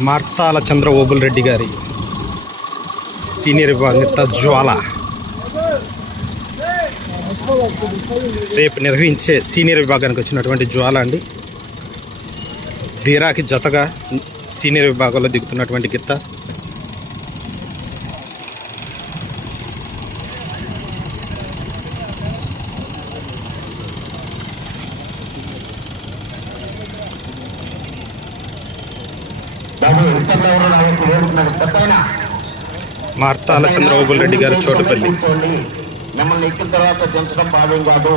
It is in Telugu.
మార్తాల చంద్ర ఓబుల్ రెడ్డి గారి సీనియర్ విభాగం జ్వాల. రేపు నిర్వహించే సీనియర్ విభాగానికి వచ్చినటువంటి జ్వాల అండి. ధీరాకి జతగా సీనియర్ విభాగంలో దిగుతున్నటువంటి గిత్త. మార్తాల చంద్ర ఓబుల్ రెడ్డి గారు చోటుపల్లి. మిమ్మల్ని ఎక్కిన తర్వాత దించడం భావ్యం కాదు.